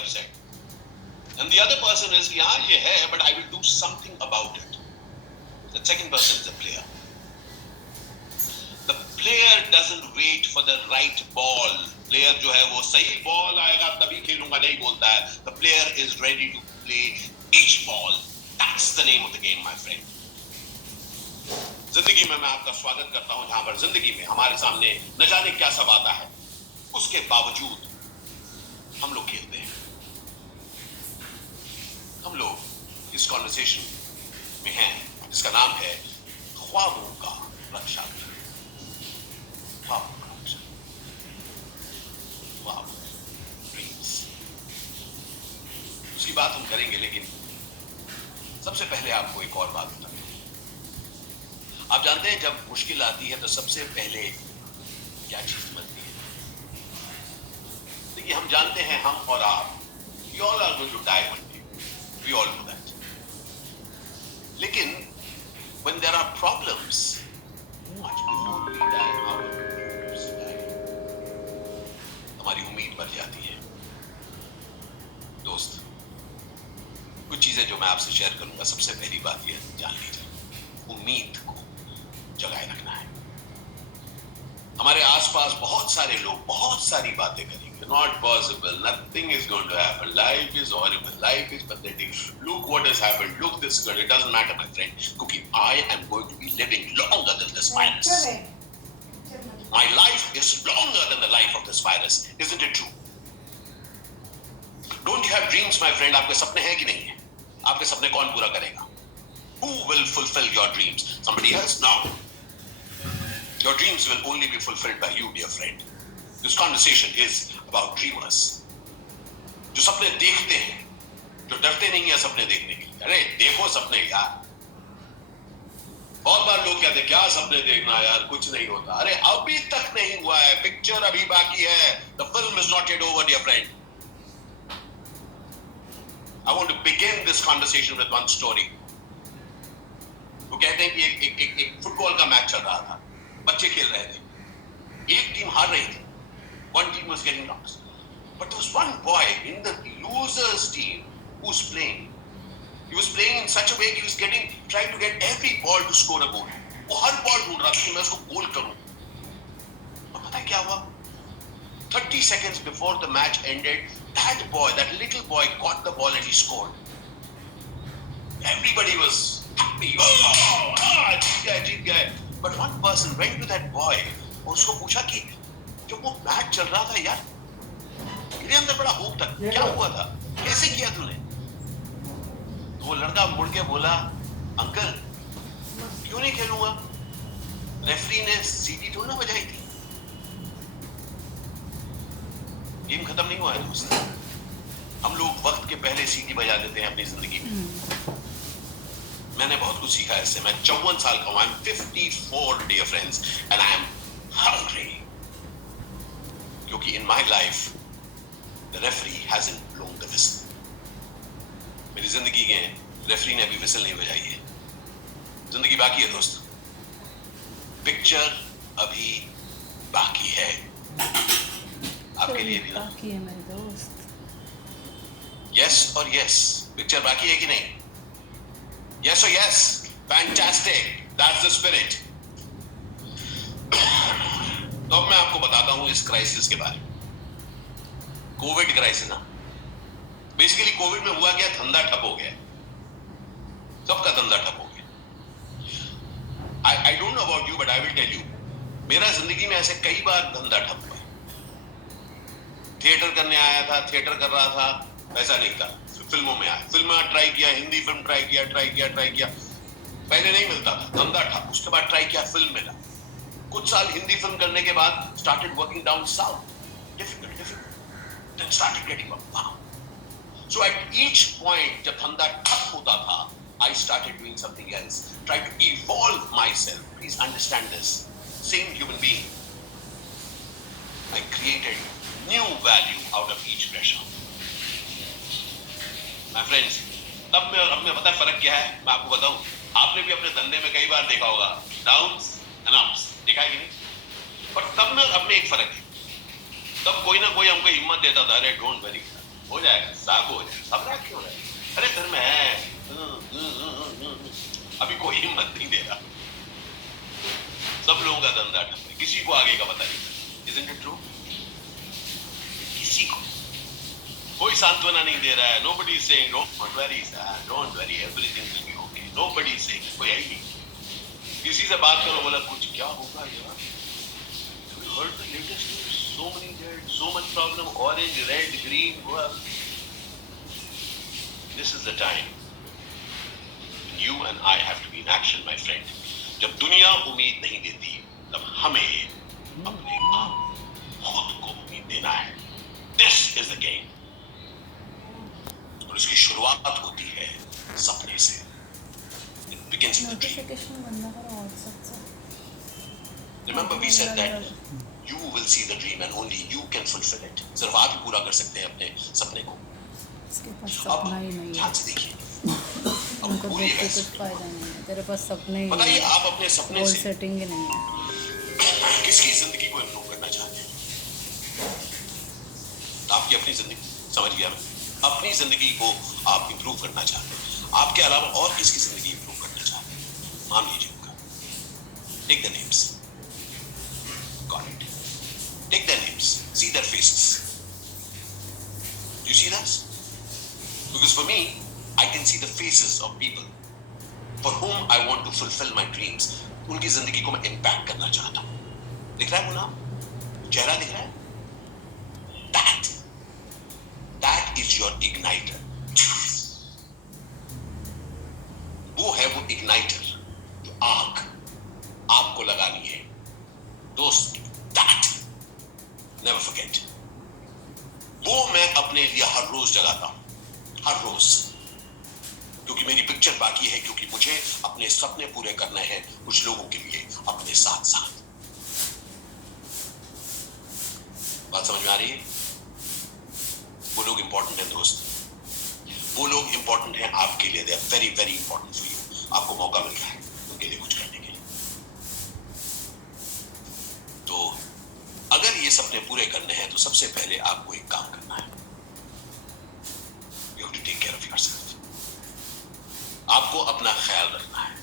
upset. And the other person is, yeah, ये है, but I will do something about it. The second person is the player. The player doesn't wait for the right ball. Player जो है वो सही ball आएगा तभी खेलूंगा नहीं बोलता है. The player is ready to play each ball. That's the name of the game, my friend. जिंदगी में मैं आपका स्वागत करता हूं जहां पर जिंदगी में हमारे सामने न जाने क्या सब आता है, उसके बावजूद हम लोग खेलते हैं. हम लोग इस कॉन्वर्सेशन में हैं जिसका नाम है ख्वाबों का रक्षा. उसकी बात हम करेंगे, लेकिन सबसे पहले आपको एक और बात बताऊं. आप जानते हैं जब मुश्किल आती है तो सबसे पहले क्या चीज बनती है? देखिए, हम जानते हैं, हम और आप, we all are going to die one day. We all know that. लेकिन when there are problems, much before we die, हमारी उम्मीद बढ़ जाती है. दोस्त, कुछ चीजें जो मैं आपसे शेयर करूंगा, सबसे पहली बात यह जान लीजिए, उम्मीद को जगाए रखना है. हमारे आसपास बहुत सारे लोग बहुत सारी बातें करेंगे. Not possible, nothing is going to happen, life is horrible, life is pathetic, look what has happened, look this girl. It doesn't matter, my friend, because I am going to be living longer than this virus. My life is longer than the life of this virus. Isn't it true? Don't you have dreams, my friend? आपके सपने हैं कि नहीं है? आपके सपने कौन पूरा करेगा? Who will fulfill your dreams? Somebody else? No. Your dreams will only be fulfilled by you, dear friend. This conversation is about dreamers. जो सपने देखते हैं, जो डरते नहीं है सपने देखने के लिए. अरे देखो सपने यार. बहुत बार लोग कहते हैं क्या सपने देखना यार, कुछ नहीं होता. अरे अभी तक नहीं हुआ है, पिक्चर अभी बाकी है. The film is not yet over, dear friend. I want to begin this conversation with one story. वो कहते हैं कि एक फुटबॉल का मैच चल रहा था, बच्चे खेल रहे थे, एक टीम हार रही थी, one team was getting lost, but there was one boy in the losers team who was playing. He was playing in such a way he was trying to get every ball to score a goal. वो हर ball ढूंढ रहा था कि मैं उसको गोल करूं. और पता है क्या हुआ? 30 seconds before the match ended, that little boy caught the ball and he scored. Everybody was happy. जीत गए. But one person went to that boy और उसको पूछा कि जब वो मैच चल रहा था यार, मेरे अंदर बड़ा होप था, क्या हुआ था, कैसे किया तूने? तो वो लड़का मुड़ के बोला, अंकल क्यों नहीं खेलूंगा, रेफरी ने सीटी थोड़ी ना बजाई थी. गेम खत्म नहीं हुआ है दोस्त. हम लोग वक्त के पहले सीटी बजा देते हैं अपनी जिंदगी में. मैंने बहुत कुछ सीखा है इससे. मैं 54 साल का हूं. I am 54 dear friends and I am hungry, क्योंकि in my life the referee hasn't blown the whistle. मेरी जिंदगी के रेफरी ने अभी विसल नहीं बजाई है. जिंदगी बाकी है दोस्त. पिक्चर अभी बाकी है. आपके लिए भी बाकी है मेरे दोस्त. यस और यस. पिक्चर बाकी है कि नहीं? यस और yes. Fantastic. That's the spirit. तो अब मैं आपको बताता हूं इस क्राइसिस के बारे में. कोविड क्राइसिस ना, बेसिकली कोविड में हुआ क्या, धंधा ठप हो गया. सबका धंधा ठप हो गया. I don't know about you but I will tell you, मेरा जिंदगी में ऐसे कई बार धंधा ठप हुआ. थिएटर करने आया था, थिएटर कर रहा था, पैसा नहीं था. फिल्मों में आया, फिल्म ट्राई किया, हिंदी फिल्म ट्राई किया, पहले नहीं मिलता था, धंधा ठप. उसके बाद ट्राई किया, फिल्म मिला. कुछ साल हिंदी फिल्म करने के बाद started working down south. Difficult. Then started getting up. So at each point जब धंधा ठप होता था, I started doing something else, try to evolve myself. Please understand this. Same human being. I created new value out of each pressure. My friends, तब में पता है फर्क क्या है? मैं आपको बताऊं. आपने भी अपने धंधे में कई बार देखा होगा डाउन्स एंड अप्स, देखा है कि नहीं? पर तब में अब में एक फर्क है. तब कोई ना कोई हमको हिम्मत देता था, अरे डोंट वरी, हो जाएगा, साफ हो जाएगा, सब रात क्यों रहा है? अरे घर में है, अभी कोई हिम्मत नहीं दे रहा, सब लोगों का धंधा ठप है, किसी को आगे का पता नहीं। Isn't it true? किसी को कोई सांत्वना नहीं दे रहा है। Nobody is saying don't worry sir, don't worry, everything will be okay. Nobody is saying, कोई है ही नहीं। किसी से बात करो, बोला कुछ क्या होगा यार? Have you heard the latest news? So many dead, so much problem, orange, red, green. This is the time when you and I have to be in action, my friend. जब दुनिया उम्मीद नहीं देती, तब हमें अपने आप खुद को उम्मीद देना है। This is the game. और इसकी शुरुआत होती है सपने से। It begins with the dream. Remember we said that you will see the dream and only you can fulfill it. सिर्फ आप ही पूरा कर सकते हैं अपने सपने को। इसके पास सपना ही नहीं है। ध्यान से देखिए। उनको देख के कुछ फायदा नहीं है। तेरे पास सपने ही बताइए आप अपने सपने से सेटिंग ही नहीं है। किसकी जिंदगी को इम्प्रूव करना चाहते हैं? आपकी अपनी जिंदगी, समझ गया मैं? अपनी जिंदगी को आप इंप्रूव करना चाहते हैं, आपके अलावा और किसकी जिंदगी इंप्रूव करना चाहते हैं? मान लीजिए उनका। Take the names, got it, take the names, see their faces, you see that? Because for me I can see the faces of people for whom I want to fulfill my dreams. उनकी जिंदगी को मैं impact करना चाहता हूं। दिख रहा है वो नाम, चेहरा दिख रहा है? That is your igniter. वो है वो igniter जो आग आपको लगानी है। दोस्त, that never forget. वो मैं अपने लिए हर रोज जगाता हूं, हर रोज, क्योंकि मेरी पिक्चर बाकी है, क्योंकि मुझे अपने सपने पूरे करने हैं कुछ लोगों के लिए अपने साथ साथ। बात समझ में आ रही है? वो लोग इंपॉर्टेंट हैं दोस्त, वो लोग इंपॉर्टेंट हैं आपके लिए। They are very very important for you. आपको मौका मिल रहा है उनके लिए कुछ करने के लिए। तो अगर ये सपने पूरे करने हैं तो सबसे पहले आपको एक काम करना है। You have to take care of yourself. आपको अपना ख्याल रखना है।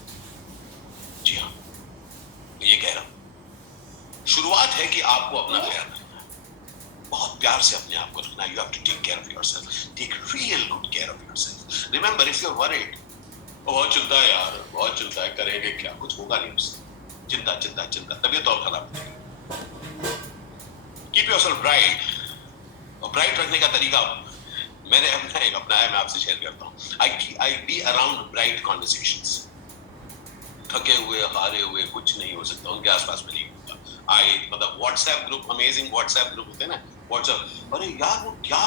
जी हाँ, मैं ये कह रहा हूं, शुरुआत है कि आपको अपना ख्याल रखना है, बहुत प्यार से अपने आप को रखना। You have to take care of yourself, take real good care of yourself. Remember, if you are worried, बहुत चिंता है यार, बहुत चिंता है, करेंगे क्या, कुछ होगा नहीं उससे। चिंता चिंता चिंता, तबीयत और खराब हो जाएगी। Keep yourself bright. और ब्राइट रखने का तरीका मैंने अपनाया, मैं आपसे शेयर करता हूँ। आई बी अराउंड ब्राइट कॉन्वर्सेशंस। थके हुए, हारे हुए कुछ नहीं हो सकता, उनके आसपास में नहीं होता। मतलब WhatsApp group, amazing WhatsApp group होते हैं ना, व्हाट्सएप, अरे यार वो क्या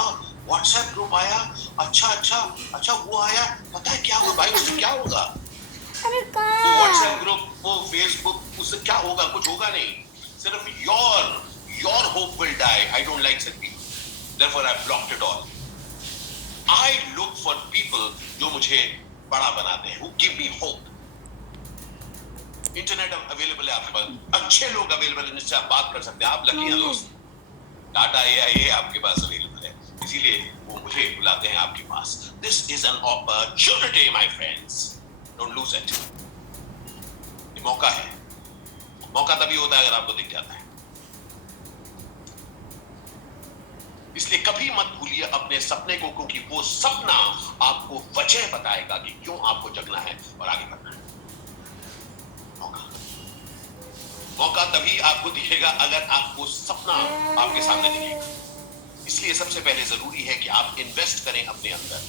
व्हाट्सएप ग्रुप आया, अच्छा वो आया, पता है क्या हुआ भाई, उससे क्या होगा? अरे वो व्हाट्सएप ग्रुप, वो फेसबुक, उससे क्या होगा? कुछ होगा नहीं। सिर्फ your hope will die. I don't like such people, therefore I blocked it all. I look for people जो मुझे बड़ा बनाते हैं, who give me hope। Internet available है आपके पास, अच्छे लोग अवेलेबल हैं जिससे आप बात कर सकते हैं। आप लकी हैं दोस्त, टाटा AI आपके पास अवेलेबल है, इसीलिए वो मुझे बुलाते हैं आपके पास। This is an opportunity my friends, don't lose it. ये मौका है। मौका तभी होता है अगर आपको दिख जाता है। इसलिए कभी मत भूलिए अपने सपने को, क्योंकि वो सपना आपको वजह बताएगा कि क्यों आपको जगना है और आगे बढ़ना है। मौका तभी आपको दिखेगा अगर आपको सपना आपके सामने दिखेगा। इसलिए सबसे पहले जरूरी है कि आप इन्वेस्ट करें अपने अंदर,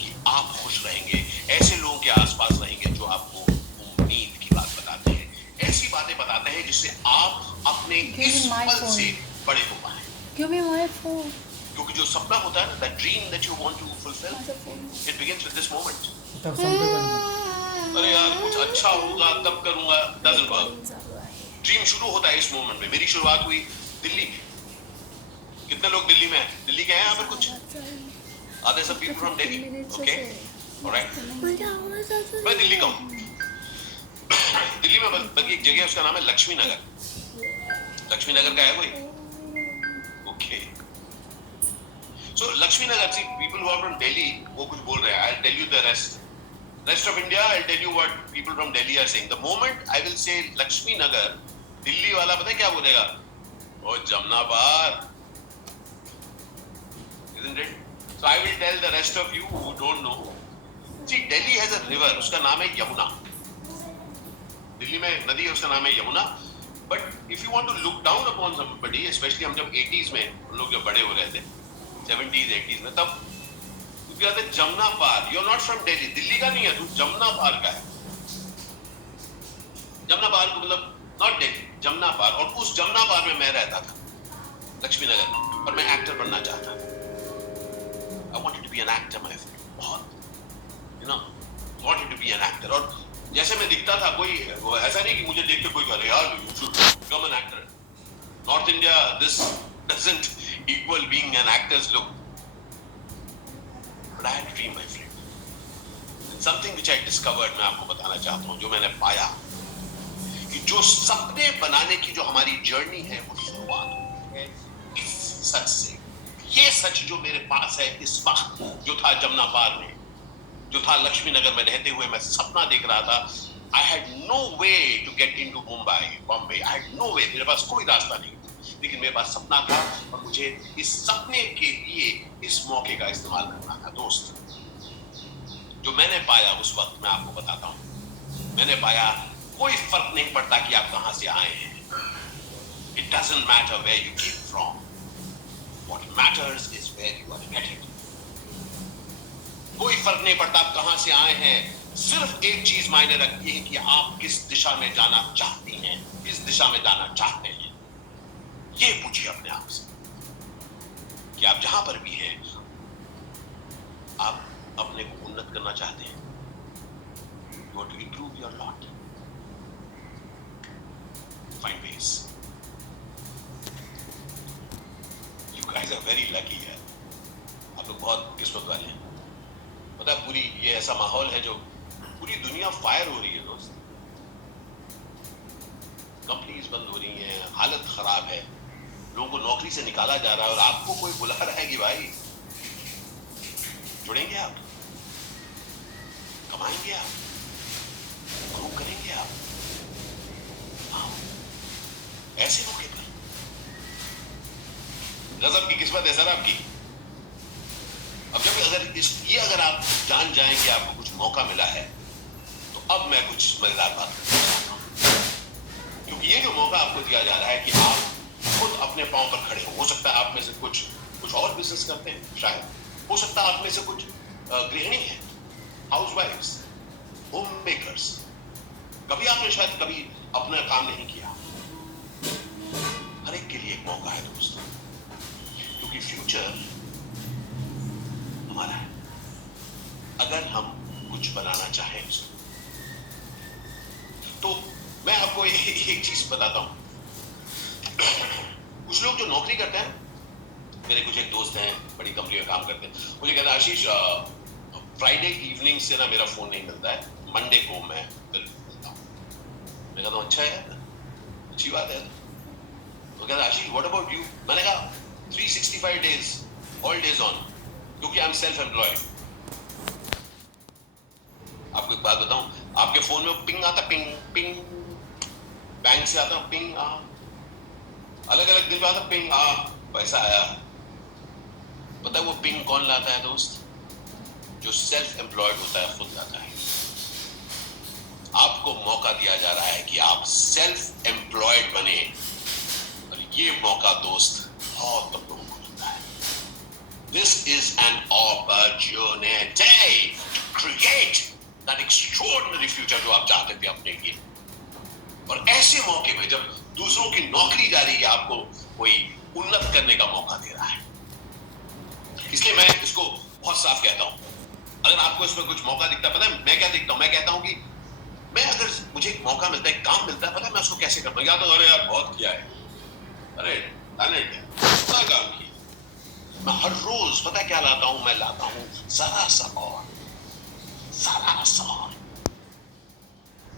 कि आप खुश रहेंगे, ऐसे लोगों के आसपास रहेंगे जो आपको उम्मीद की बात बताते हैं, ऐसी बातें बताते हैं जिससे आप अपने इस पल से बड़े हो पाए। क्योंकि जो सपना होता है ना, that dream that you want to fulfil, it begins with this moment. अरे यार कुछ अच्छा होगा तब करूंगा, डजंट वर्क। ड्रीम शुरू होता है इस मोमेंट में। मेरी शुरुआत हुई दिल्ली में। कितने लोग दिल्ली में हैं? दिल्ली के हैं यहाँ पर कुछ? Are there some people from Delhi? Okay, alright. मैं दिल्ली का हूँ। दिल्ली में बल्कि एक जगह, उसका नाम है लक्ष्मी नगर। लक्ष्मी नगर का है कोई? Okay. So Lakshmi Nagar, see, people who are from Delhi, वो कुछ बोल रहे हैं. I'll tell you the rest of India. I'll tell you what people from Delhi are saying. The moment I will say Lakshmi Nagar, Delhi वाला पता है क्या बोलेगा? ओ जमुना पार, isn't it? So I will tell the rest of you who don't know. See, Delhi has a river. उसका नाम है यमुना. दिल्ली में नदी है, उसका नाम है Yamuna. But if you want to look down upon somebody, especially हम जब 80s में हम लोग जब बड़े हो रहे थे, 70s 80s में, तब तू कहते जमुना पार. You're not from Delhi. Delhi का नहीं है, तू जमुना पार का है. जमुना पार को मतलब नॉट दिल्ली, जमुना पार. और उस जमुना पार में मैं रहता था, लक्ष्मी नगर में, और मैं एक्टर बनना चाहता. I wanted to be an actor, my friend. बहुत, you know, wanted to be an actor. और जैसे मैं दिखता था, कोई ऐसा नहीं कि मुझे देख के कोई कह रहे यार you should become an actor. North India, this doesn't equal being an actor's look. But I had a dream, my friend. And something which I discovered, मैं आपको बताना चाहता हूँ, जो मैंने पाया कि जो सपने बनाने की जो हमारी जर्नी है, वो शुरुआत होती है इस सच से. ये सच जो मेरे पास है इस वक्त, जो था जमुना पार में, जो था लक्ष्मी नगर में रहते हुए मैं सपना देख रहा था. I had no way to get into Bombay. I had no way. मेरे पास कोई रास्ता नहीं था, लेकिन मेरे पास सपना था और मुझे इस सपने के लिए इस मौके का इस्तेमाल करना था. दोस्त, जो मैंने पाया उस वक्त मैं आपको बताता हूँ. मैंने पाया कोई फर्क नहीं पड़ता कि आप कहां से आए हैं. It doesn't matter where you came from. What matters is where you are headed. कोई फर्क नहीं पड़ता आप कहां से आए हैं. सिर्फ एक चीज मायने रखती है कि आप किस दिशा में जाना चाहती हैं, किस दिशा में जाना चाहते हैं. ये पूछिए अपने आप से कि आप जहां पर भी हैं, आप अपने को उन्नत करना चाहते हैं. You want to improve your lot. Find ways. You guys are very lucky यार. आप लोग बहुत किस्मत वाले हैं. पता है, पूरी ये ऐसा माहौल है जो पूरी दुनिया फायर हो रही है दोस्त. कंपनीज बंद हो रही हैं, हालत खराब है, लोगों को नौकरी से निकाला जा रहा है, और आपको कोई बुला रहा है कि भाई जुड़ेंगे आप, कमाएंगे आप, ग्रो करेंगे आप. हाँ, ऐसे मौके पर गजब की किस्मत है सर आपकी. अब जब अगर आप जान जाएं कि आपको कुछ मौका मिला है, तो अब मैं कुछ मजेदार बात करना चाहता हूं. क्योंकि ये जो मौका आपको दिया जा रहा है कि आप खुद अपने पांव पर खड़े हो सकता है आप में से कुछ और बिजनेस करते हैं, शायद हो सकता है आप में से कुछ गृहिणी है, हाउसवाइफ्स, होम मेकर्स. कभी आपने शायद कभी अपना काम नहीं किया. हर एक के लिए एक मौका है दोस्तों, क्योंकि फ्यूचर हमारा है. अगर हम कुछ बनाना चाहें उसको, तो मैं आपको एक चीज बताता हूं. कुछ लोग जो नौकरी करते हैं, मेरे कुछ एक दोस्त हैं, बड़ी कंपनी में काम करते हैं, मुझे कहता है आशीष फ्राइडे इवनिंग से ना मेरा फोन नहीं मिलता है, मंडे को मैं फिर मिलता हूँ. मैं कहता हूँ अच्छा है, अच्छी बात है. तो कहता आशीष व्हाट अबाउट यू. मैंने कहा 365 days, ऑल डेज ऑन, क्योंकि आई एम सेल्फ एम्प्लॉयड. आपको एक बात बताऊं, आपके फोन में पिंग आता, पिंग पिंग, बैंक से आता पिंग, अलग अलग दिन पे आता पिंग, पैसा आया. पता है वो पिंग कौन लाता है दोस्त? जो सेल्फ एम्प्लॉयड होता है, खुद लाता है. आपको मौका दिया जा रहा है कि आप सेल्फ एम्प्लॉयड बने, और ये मौका दोस्त बहुत कम लोगों को मिलता है. This is an opportunity to create that extraordinary future जो आप चाहते थे अपने लिए. और ऐसे मौके में जब दूसरों की नौकरी जा रही है, आपको कोई उन्नत करने का मौका दे रहा है. इसलिए मैं इसको बहुत साफ कहता हूं, अगर आपको इसमें कुछ मौका दिखता है, पता है मैं क्या देखता हूं? मैं कहता हूं कि मैं अगर मुझे एक मौका मिलता है, काम मिलता है, पता है मैं उसको कैसे करता हूं? या तो अरे यार बहुत किया है, अरे टैलेंट है, इतना काम किया. मैं हर रोज पता क्या लाता हूं? मैं लाता हूं जरा सा और.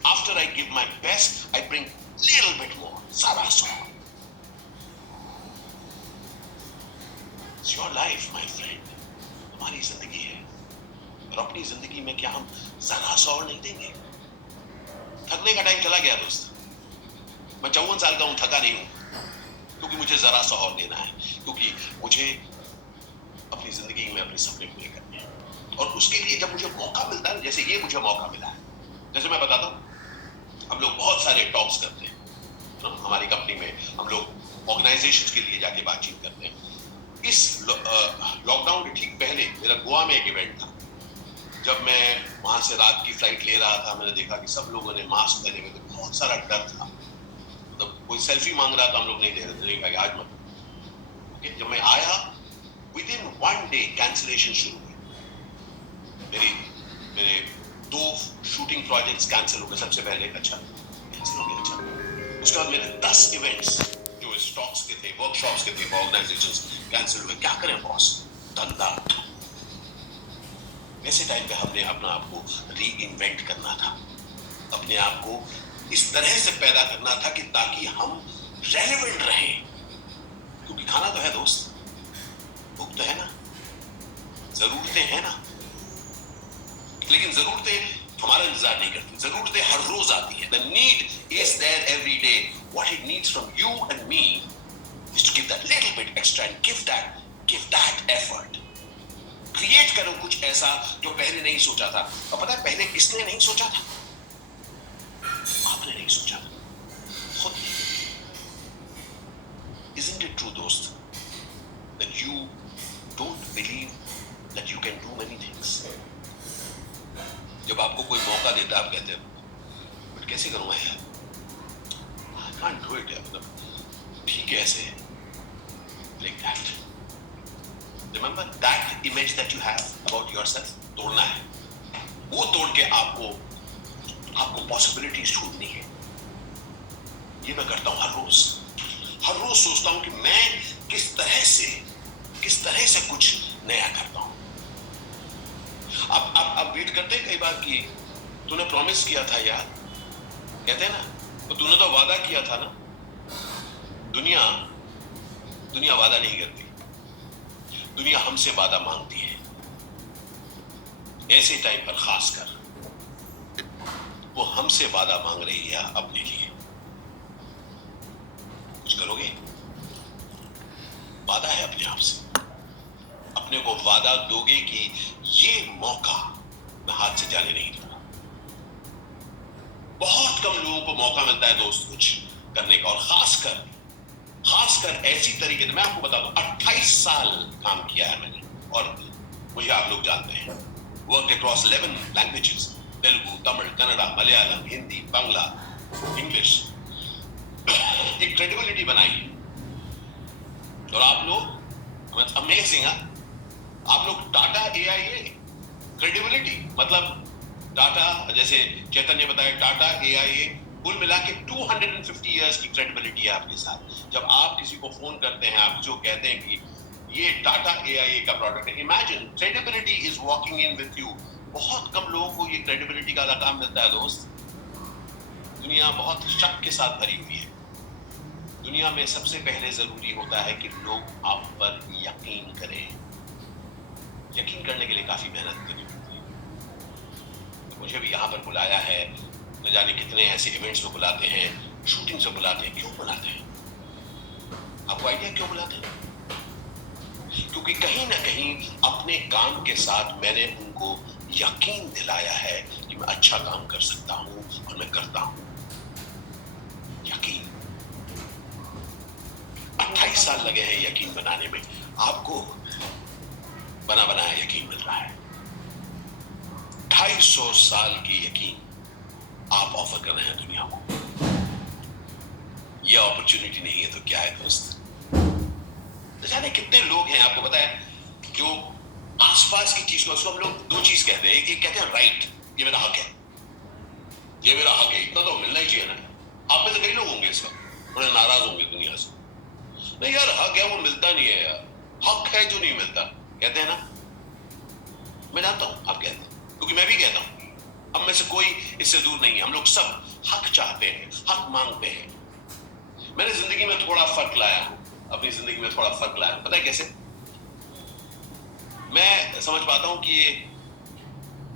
After I give my best, I bring little bit more. जरा सा. It's your life, my friend. हमारी जिंदगी है, और अपनी जिंदगी में क्या हम जरा सा और नहीं देंगे? थकने का टाइम चला गया दोस्त। मैं 54 साल का हूं, थका नहीं हूं, क्योंकि मुझे जरा सा और देना है, क्योंकि मुझे अपनी जिंदगी में अपने सपने पूरे करने हैं। और उसके लिए जब मुझे मौका मिलता है, जैसे ये मुझे मौका मिला है, जैसे मैं बताता हूं, हम लोग बहुत सारे टॉक्स करते हैं हमारी कंपनी में, हम लोग ऑर्गेनाइजेशंस के लिए जाके बातचीत करते हैं। इस लॉकडाउन के ठीक पहले मेरा गोवा में एक इवेंट था। जब मैं वहां से रात की फ्लाइट ले रहा था, मैंने देखा कि सब लोगों ने मास्क पहने हुए थे, बहुत सारा डर था। मतलब कोई सेल्फी मांग रहा था, हम लोग नहीं दे रहे थे, आज मत। ओके, जब मैं आया, विदिन 1 डे कैंसिलेशन शुरू हुई। मेरे 2 शूटिंग प्रोजेक्ट्स कैंसिल हो गए सबसे पहले। अच्छा, कैंसिल हो गए। अच्छा, उसके बाद मेरे 10 इवेंट्स जो स्टॉक्स के थे, वर्कशॉप्स के थे, ऑर्गेनाइजेशंस कैंसिल हुए। क्या करें बॉस, धंधा। ऐसे टाइम पे हमने अपना आप को री इन्वेंट करना था, अपने आप को इस तरह से पैदा करना था कि ताकि हम रेलेवेंट रहें। क्योंकि खाना तो है दोस्त, भूख तो है ना, जरूरतें हैं ना, लेकिन जरूरतें हमारा इंतजार नहीं करती। जरूरतें हर रोज आती है। The need is there every day. What it needs from you and me is to give that little bit extra and give that effort. Create करो कुछ ऐसा जो पहले नहीं सोचा था। और पता है पहले किसने नहीं सोचा था? आपने नहीं सोचा था, खुद। Isn't it true दोस्त that you don't believe that you can do many things? जब आपको कोई मौका देता है, आप कहते हैं बट कैसे करूंगा यार, I can't do it यार, मतलब ठीक है ऐसे, like that. Remember that image that you have about yourself? तोड़ना है, वो तोड़ के आपको पॉसिबिलिटीज ढूंढनी है। ये मैं करता हूं हर रोज सोचता हूं कि मैं किस तरह से कुछ नया करता हूं। अब वेट करते हैं कई बार कि तूने प्रॉमिस किया था यार, कहते हैं ना, तो तूने तो वादा किया था ना। दुनिया वादा नहीं करती, दुनिया हमसे वादा मांगती है। ऐसे टाइम पर खासकर वो हमसे वादा मांग रही है अपने लिए। कुछ करोगे? वादा है अपने आप से, अपने को वादा दोगे कि ये मौका मैं हाथ से जाने नहीं दूंगा। बहुत कम लोगों को मौका मिलता है दोस्त कुछ करने का, और खासकर ऐसी तरीके से। मैं आपको बता दूं, 28 साल काम किया है मैंने, और मुझे आप लोग जानते हैं। Work across 11 languages, Telugu, Tamil, Kannada, Malayalam, Hindi, Bangla, English. एक क्रेडिबिलिटी बनाई, और आप लोग अमेजिंग है। आप लोग टाटा AIA क्रेडिबिलिटी, मतलब टाटा, जैसे चैतन्य बताया, टाटा AIA कुल मिला के 250 इयर्स की क्रेडिबिलिटी है आपके साथ। जब आप किसी को फोन करते हैं, आप जो कहते हैं कि ये टाटा AIA का प्रोडक्ट है, imagine credibility is walking in with you. बहुत कम लोगों को ये क्रेडिबिलिटी का लगाम मिलता है दोस्त। दुनिया बहुत शक के साथ भरी हुई है। दुनिया में सबसे पहले जरूरी होता है कि लोग आप पर यकीन करें। यकीन करने के लिए काफी मेहनत करनी पड़ती है। तो मुझे भी यहाँ पर बुलाया है, न जाने कितने ऐसे इवेंट्स में बुलाते हैं, शूटिंग से बुलाते हैं। क्यों बुलाते हैं? आपको आइडिया क्यों बुलाते हैं? क्योंकि कहीं ना कहीं अपने काम के साथ मैंने उनको यकीन दिलाया है कि मैं अच्छा काम कर सकता हूं, और मैं करता हूं। यकीन 28 साल लगे हैं यकीन बनाने में। आपको बना बनाया यकीन मिल रहा है। 250 साल की यकीन आप ऑफर कर रहे हैं दुनिया को। ये अपॉर्चुनिटी नहीं है तो क्या है दोस्त? तो जाने कितने लोग हैं, आपको पता है, जो आसपास की चीज को, उसको हम लोग 2 चीज कहते हैं। एक कहते हैं राइट, ये मेरा हक है, ये मेरा हक है, इतना तो मिलना ही चाहिए ना। आप में से कई लोग होंगे इस वक्त बड़े नाराज होंगे दुनिया से, नहीं यार हक है वो मिलता नहीं है यार, हक है जो नहीं मिलता, कहते हैं ना। मैं जानता हूं आप कहते हैं, क्योंकि मैं भी कहता हूं। हम में से कोई इससे दूर नहीं है। हम लोग सब हक चाहते हैं, हक मांगते हैं। मैंने जिंदगी में थोड़ा फर्क लाया, अपनी जिंदगी में थोड़ा फर्क लाया। पता है कैसे? समझ पाता हूं कि ये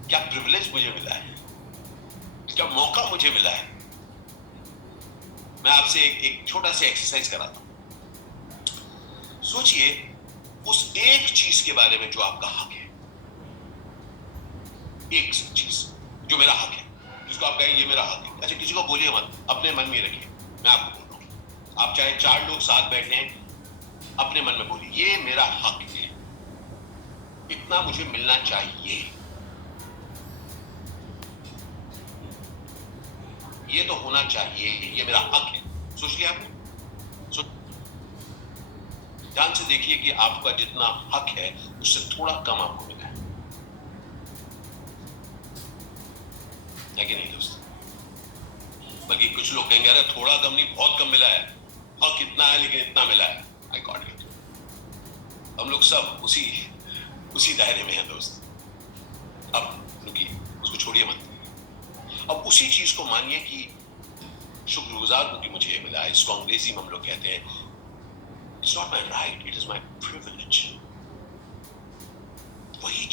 क्या प्रिविलेज मुझे मिला है, क्या मौका मुझे मिला है। मैं आपसे एक छोटा सा एक्सरसाइज कराता हूं। सोचिए उस एक चीज के बारे में जो आपका हक है, एक चीज जो मेरा हक है, जिसको आप कहें ये मेरा हक है। अच्छा, किसी को बोलिए मत, अपने मन में रखिए। मैं आपको बोल रहा हूं, आप चाहे 4 लोग साथ बैठे हैं, अपने मन में बोलिए ये मेरा हक है, इतना मुझे मिलना चाहिए, ये तो होना चाहिए, ये मेरा हक है। सोच लिया आपने? ध्यान से देखिए कि आपका जितना हक है उससे थोड़ा कम आपको मिला है कि नहीं दोस्त? बल्कि कुछ लोग कहेंगे अरे थोड़ा कम नहीं, बहुत कम मिला है, हक इतना है लेकिन इतना मिला है। I got it. हम लोग सब उसी दायरे में हैं दोस्त। अब रुकिए, उसको छोड़िए मत। अब उसी चीज को मानिए कि शुक्रगुजार हूं कि मुझे ये मिला है। इसको अंग्रेजी में हम लोग कहते हैं it's not my right, it is my privilege. वही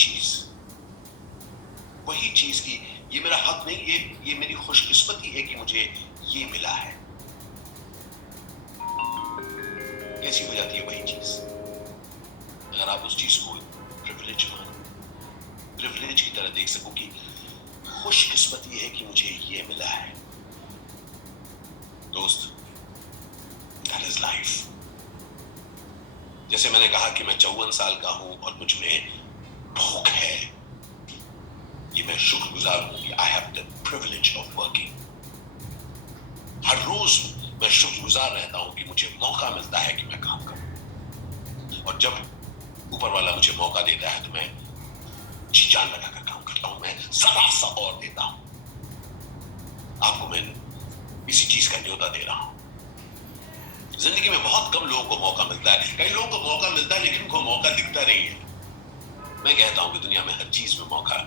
चीज की ये मेरा हक नहीं, ये मेरी खुशकिस्मती है कि मुझे ये मिला है। कैसी हो जाती है वही चीज अगर आप उस चीज को प्रिविलेज मानो, प्रिविलेज की तरह देख सको कि खुशकिस्मती है कि मुझे ये मिला है। दोस्त, दैट इज लाइफ। जैसे मैंने कहा कि मैं 54 साल का हूं और मुझ में भूख है, ये मैं शुक्रगुजार हूं कि I have the privilege of working. हर रोज मैं शुक्रगुजार रहता हूं कि मुझे मौका मिलता है कि मैं काम करूं, और जब ऊपर वाला मुझे मौका देता है तो मैं जी जान लगाकर काम करता हूं, मैं जरा सा और देता हूं। आपको मैं इसी चीज का न्योता दे रहा हूं। जिंदगी में बहुत कम लोगों को मौका मिलता है। कई लोगों को मौका मिलता है लेकिन उनको मौका दिखता नहीं है। मैं कहता हूं कि दुनिया में हर चीज में मौका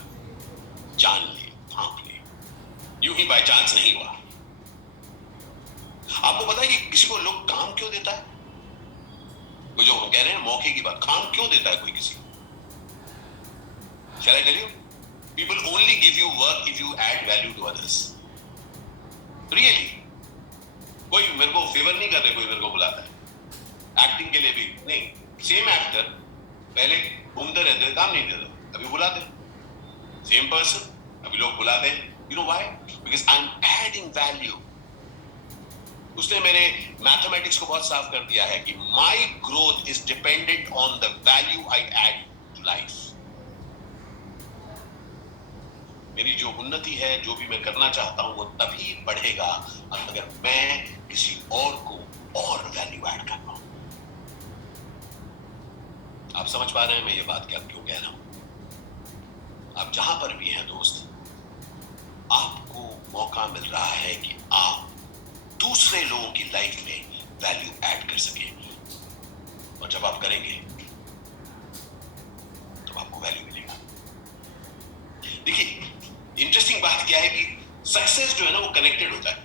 जान ले, भांप ले, यूं ही बाय चांस नहीं हुआ। आपको पता है कि किसी को लोग काम क्यों देता है? वो जो हम कह रहे हैं मौके की बात, काम क्यों देता है कोई किसी को? Shall I tell you? People only give you work if you add value to others. Really? कोई मेरे को फेवर नहीं कर रहे, कोई मेरे को बुलाता है एक्टिंग के लिए भी नहीं। सेम एक्टर पहले घूमते रहते, काम नहीं देते, अभी बुलाते। सेम पर्सन, अभी लोग बुलाते हैं। You know why? Because I am adding value. उसने मेरे मैथमेटिक्स को बहुत साफ कर दिया है कि my growth is dependent on the value I add to life. मेरी जो उन्नति है, जो भी मैं करना चाहता हूं, वो तभी बढ़ेगा अगर मैं किसी और को और वैल्यू ऐड कर पाऊं। आप समझ पा रहे हैं मैं ये बात क्या क्यों कह रहा हूं? आप जहां पर भी हैं दोस्त, आपको मौका मिल रहा है कि आप दूसरे लोगों की लाइफ में वैल्यू ऐड कर सकें, और जब आप करेंगे तो आपको वैल्यू मिलेगा। देखिए, इंटरेस्टिंग बात क्या है कि सक्सेस जो है ना वो कनेक्टेड होता है।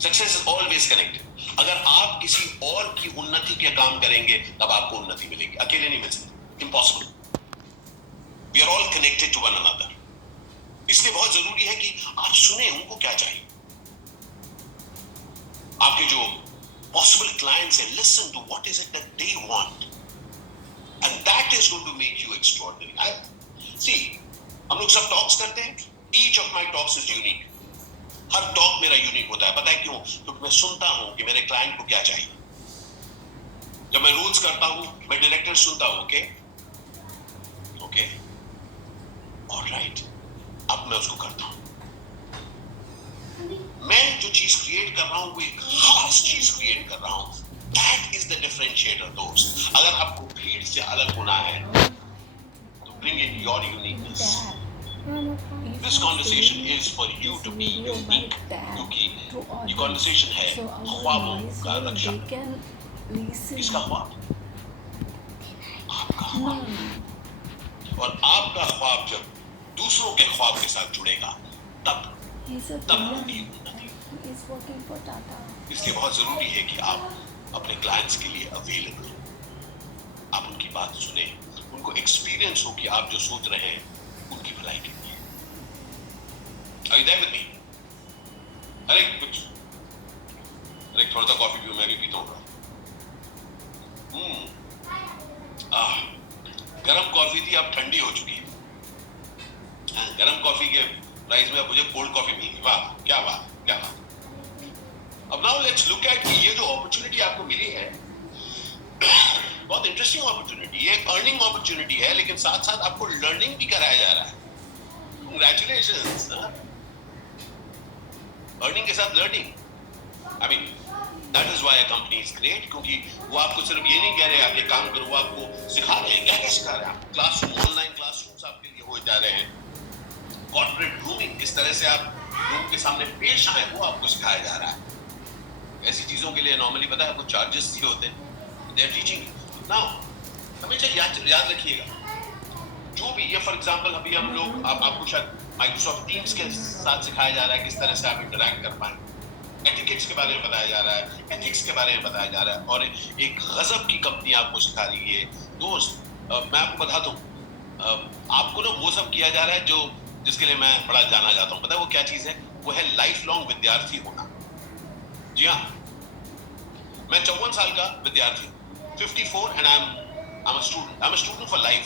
Success is always connected. अगर आप किसी और की उन्नति के काम करेंगे तब आपको उन्नति मिलेगी, अकेले नहीं मिल सकती, impossible. We are all connected to one another. इसलिए बहुत जरूरी है कि आप सुने उनको क्या चाहिए। आपके जो पॉसिबल क्लाइंट्स हैं, listen to what is it that they want, and that is going to make you extraordinary. See, हम लोग सब टॉक्स करते हैं, each of my talks is unique. हर टॉक मेरा यूनिक होता है। पता है क्यों? क्योंकि मैं सुनता हूं कि मेरे क्लाइंट को क्या चाहिए। जब मैं रूल्स करता हूं, मैं डायरेक्टर सुनता हूं, ओके, ऑलराइट, अब मैं उसको करता हूं। मैं जो चीज क्रिएट कर रहा हूं वो एक खास चीज क्रिएट कर रहा हूं। दैट इज द डिफरेंशिएटर दोस्त। अगर आपको भीड़ से अलग होना है तो bring in your uniqueness. This conversation is for you to be unique, क्योंकि ये conversation है ख्वाबों का रक्षा। किसका ख्वाब? आपका ख्वाब। और आपका ख्वाब जब दूसरों के ख्वाब के साथ जुड़ेगा तब होगी उन्नति। इसलिए बहुत जरूरी है कि आप अपने क्लाइंट्स के लिए अवेलेबल हो। आप उनकी बात सुने, उनको एक्सपीरियंस हो कि आप जो सोच रहे हैं उनकी भलाई के लिए। Are you there with me? अरे थोड़ा सा कॉफी पियो, मैं भी पीता हूँ। गरम कॉफी थी, अब ठंडी हो चुकी है। गरम कॉफी के प्राइस में अब मुझे कोल्ड कॉफी मिलेगी। वाह, क्या बात, क्या बात। अब नाउ लेट्स लुक एट कि ये जो अपॉर्चुनिटी आपको मिली है, बहुत इंटरेस्टिंग अपॉर्चुनिटी, ये अर्निंग अपॉर्चुनिटी है, लेकिन साथ साथ आपको लर्निंग भी कराया जा रहा है। Congratulations. अर्निंग के साथ learning, I mean that is why a company is great, क्योंकि वो आपको सिर्फ ये नहीं कह रहे आप ये काम करो, वो आपको सिखा रहे हैं। क्या क्या सिखा रहे हैं? आप क्लासरूम, ऑनलाइन क्लासरूम्स आपके लिए हो जा रहे हैं। कॉर्पोरेट ग्रूमिंग, किस तरह से आप लोगों के सामने पेश आए, वो आपको सिखाया जा रहा है। ऐसी चीजों के लिए नॉर्मली पता है आपको चार्जेस दिए होते हैं। They are teaching now. हमेशा याद रखिएगा, जो भी ये फॉर एग्जांपल अभी हम लोग आपको शायद माइक्रोसॉफ्ट टीम्स के साथ सिखाया जा रहा है किस तरह से आप इंटरैक्ट कर पाए। एटिकेट्स के बारे में बताया जा रहा है, एथिक्स के बारे में बताया जा रहा है, और एक गजब की कंपनी आपको सिखा रही है। दोस्त, मैं आपको बता दूं, आपको ना वो सब किया जा रहा है जो जिसके लिए मैं बड़ा जाना जाता हूँ। पता है वो क्या चीज है? वो है लाइफ लॉन्ग विद्यार्थी होना। जी हाँ, मैं 54 साल का विद्यार्थी, 54, and I am a student for life.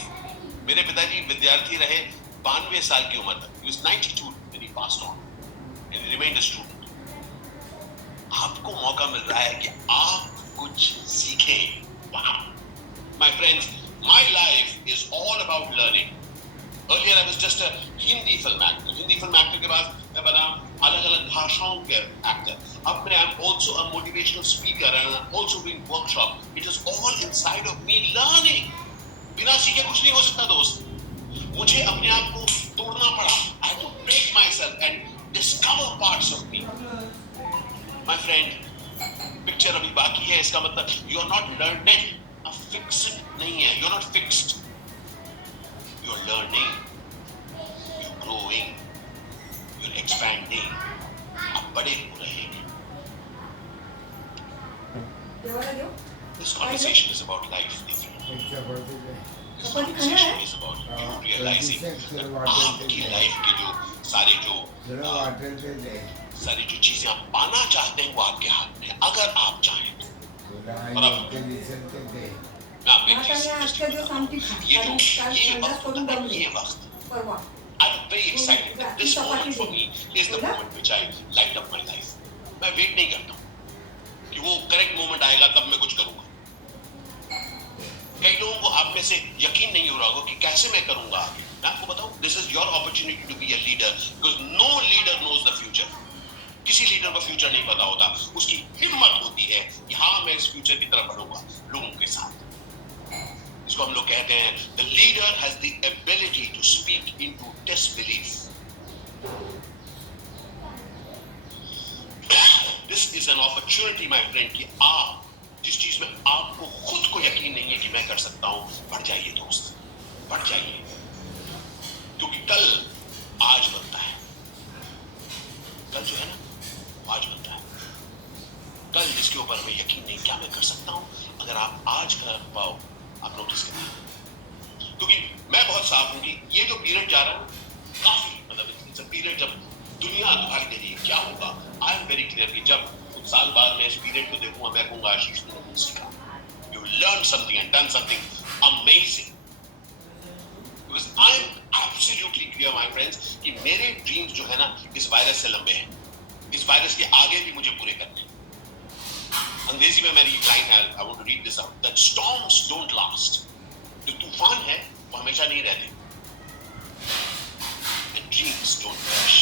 मेरे पिताजी विद्यार्थी रहे 92 साल की उम्र तक। He was 92 when he passed on and he remained a student. आपको मौका मिल रहा है कि आप कुछ सीखें। Wow. My friends, my life is all about learning. Earlier I was just a Hindi film actor. Hindi film actor के बाद मैं बना अलग-अलग भाषाओं के actor. अब मैं I'm also a motivational speaker and I'm also doing workshop. It is all inside of me learning. बिना सीखे कुछ नहीं हो सकता दोस्त। मुझे अपने आप को तोड़ना पड़ा। I had to break myself and discover parts of me. My friend, picture अभी बाकी है, इसका मतलब you are not learning. अब fixed नहीं है, you are not fixed. You are learning, you are growing, you are expanding. आप बड़े हो रहे हैं। This conversation is about life, Nitin. This conversation is about you realizing आपकी लाइफ के जो सारी जो चीजें आप पाना चाहते हैं वो आपके हाथ में है, अगर आप चाहें तो। और अब मैं आपको एक चीज ये वक्त I'm very excited that this moment for me is the moment which I light up my life. मैं वेट नहीं करता हूँ कि वो करेक्ट मोमेंट आएगा तब मैं कुछ करूंगा। कई लोगों को आप में से यकीन नहीं हो रहा होगा कि कैसे मैं करूंगा आगे। मैं आपको बताऊं, this is your opportunity to be a leader, because no leader knows the future. किसी लीडर को फ्यूचर नहीं पता होता, उसकी हिम्मत होती है कि हाँ मैं इस फ्यूचर की तरफ बढ़ूंगा लोगों के साथ। इसको हम लोग कहते हैं the leader has the ability to speak into disbelief. This is an opportunity my friend कि आप जिस चीज में आपको खुद को यकीन नहीं है कि मैं कर सकता हूं, बढ़ जाइए दोस्त, बढ़ जाइए, क्योंकि कल आज बनता है। कल जो है ना आज बनता है। कल जिसके ऊपर हमें यकीन नहीं क्या मैं कर सकता हूं, अगर आप आज कर पाओ, आप नोटिस करिए। क्योंकि मैं बहुत साफ हूं कि ये जो पीरियड जा रहा है काफी मतलब इट्स अ पीरियड जब दुनिया दिखाई दे रही है क्या होगा। आई एम वेरी क्लियर कि जब कुछ साल बाद मैं इस पीरियड को देखूंगा, मैं कहूंगा आशीष तुमने कुछ सीखा, you learn something and done something amazing. Because I am absolutely clear my friends कि मेरे ड्रीम्स जो है ना इस वायरस से लंबे हैं, इस वायरस के आगे भी मुझे पूरे करने हैं। अंग्रेजी में मेरी लाइन है, I want to read this out, that storms don't last. जो तूफान है वो हमेशा नहीं रहते, एंड ड्रीम्स डोंट perish।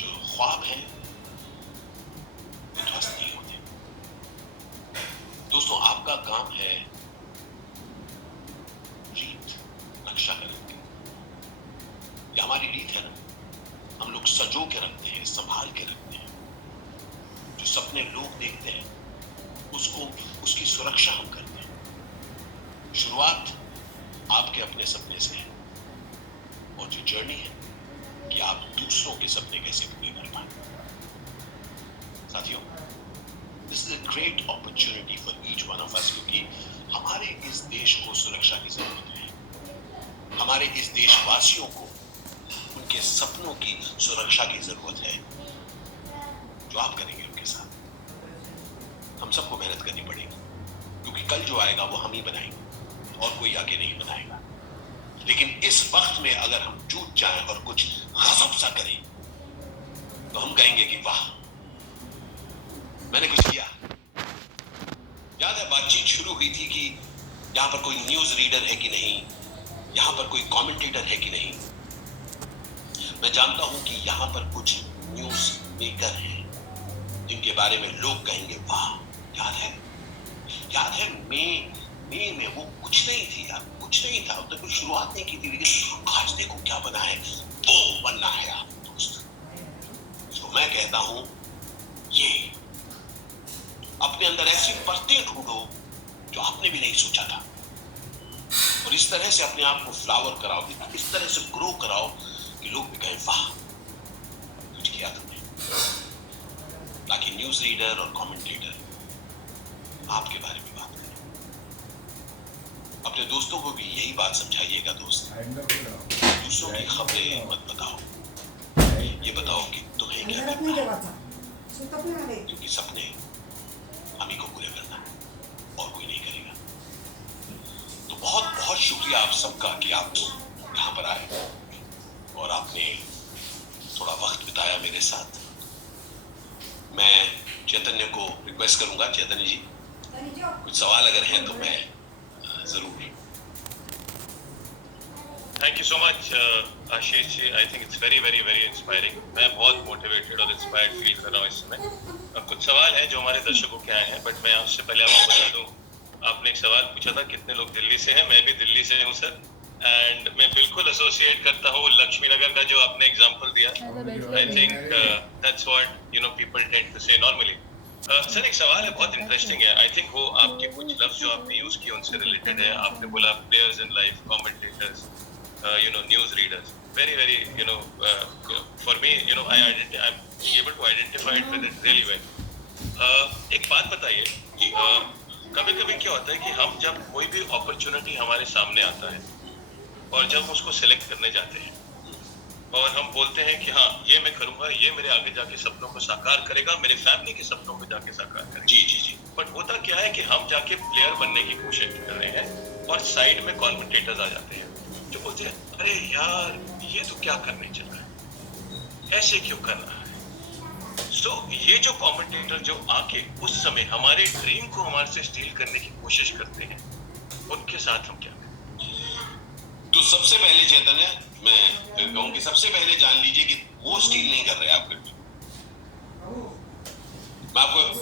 जो ख्वाब है वो ध्वस्त नहीं होते। दोस्तों, आपका काम है रीत नक्शा करने। ये हमारी रीत है ना, हम लोग सजो के रखते हैं, संभाल के रखते हैं। जो सपने लोग देखते हैं उसको उसकी सुरक्षा हम करते हैं। शुरुआत आपके अपने सपने से है, और जो जर्नी है कि आप दूसरों के सपने कैसे पूरे कर पाए। साथियों, this is a great opportunity for each one of us, क्योंकि हमारे इस देश को सुरक्षा की हमारे इस देशवासियों को उनके सपनों की सुरक्षा की जरूरत है। जो आप करेंगे उनके साथ, हम सबको मेहनत करनी पड़ेगी, क्योंकि कल जो आएगा वो हम ही बनाएंगे और कोई आगे नहीं बनाएगा। लेकिन इस वक्त में अगर हम टूट जाएं और कुछ गजब सा करें तो हम कहेंगे कि वाह, मैंने कुछ किया। याद है बातचीत शुरू हुई थी कि यहां पर कोई न्यूज रीडर है कि नहीं, यहां पर कोई कमेंटेटर है कि नहीं। मैं जानता हूं कि यहां पर कुछ न्यूज मेकर हैं जिनके बारे में लोग कहेंगे वाह। याद है मई में वो कुछ नहीं थी यार, कुछ नहीं था, तो कोई शुरुआत नहीं की थी, लेकिन आज देखो क्या बना है, वो बनना है आप दोस्त। तो मैं कहता हूं ये अपने अंदर ऐसी परतें ढूंढो जो आपने भी नहीं सोचा था, और इस तरह से अपने आप को फ्लावर कराओ, इस तरह से ग्रो कराओ कि लोग भी कहें वाह कुछ किया तुमने। ताकि न्यूज रीडर और कमेंटेटर आपके बारे में बात करें। अपने दोस्तों को भी यही बात समझाइएगा दोस्त, दूसरों की खबरें मत बताओ, ये बताओ कि तुम्हें क्या करना है, क्योंकि सपने हम ही को पूरे करना है और कोई नहीं करेगा। तो बहुत बहुत शुक्रिया आप सबका कि आप यहाँ पर आए और आपने थोड़ा वक्त बिताया मेरे साथ। मैं चैतन्य को रिक्वेस्ट करूंगा, चैतन्य जी कुछ सवाल अगर हैं तो मैं जरूर। Thank you so much Ashish ji, I think it's very very very inspiring. मैं बहुत मोटिवेटेड और इंस्पायर्ड फील कर रहा हूँ इस समय। कुछ सवाल है जो हमारे दर्शकों के आए हैं, बट मैं उससे पहले आपको बता दूं, आपने एक सवाल पूछा था कितने लोग दिल्ली से हैं। मैं भी दिल्ली से हूँ सर, एंड मैं बिल्कुल एसोसिएट करता हूँ लक्ष्मी नगर का जो आपने एग्जांपल दिया। I think that's what you know people tend to say normally. Sir एक सवाल है, बहुत इंटरेस्टिंग है। आई थिंक वो आपके कुछ लफ्ज जो आपने यूज किए उनसे रिलेटेड है। आपने बोला players in life, commentators, news readers, very very for me I'm able to identify it with it really well. एक बात बताइए कि कभी कभी क्या होता है कि हम जब कोई भी अपॉर्चुनिटी हमारे सामने आता है और जब हम उसको सिलेक्ट करने जाते हैं और हम बोलते हैं कि हाँ ये मैं करूंगा, ये मेरे आगे जाके सपनों को साकार करेगा, मेरे फैमिली के सपनों को जाके साकार करेगा। जी। बट होता क्या है कि हम जाके प्लेयर बनने की कोशिश कर रहे हैं और साइड में कमेंटेटर्स आ जाते हैं जो बोलते हैं अरे यार ये तो क्या करने चल रहा है, ऐसे क्यों कर रहा है। सो ये जो कमेंटेटर जो आके उस समय हमारे ड्रीम को हमारे से स्टील करने की कोशिश करते हैं, उनके साथ हम क्या करें। तो सबसे पहले चैतन्य मैं कहूँ कि सबसे पहले जान लीजिए कि वो स्टील नहीं कर रहे आप। मैं आपको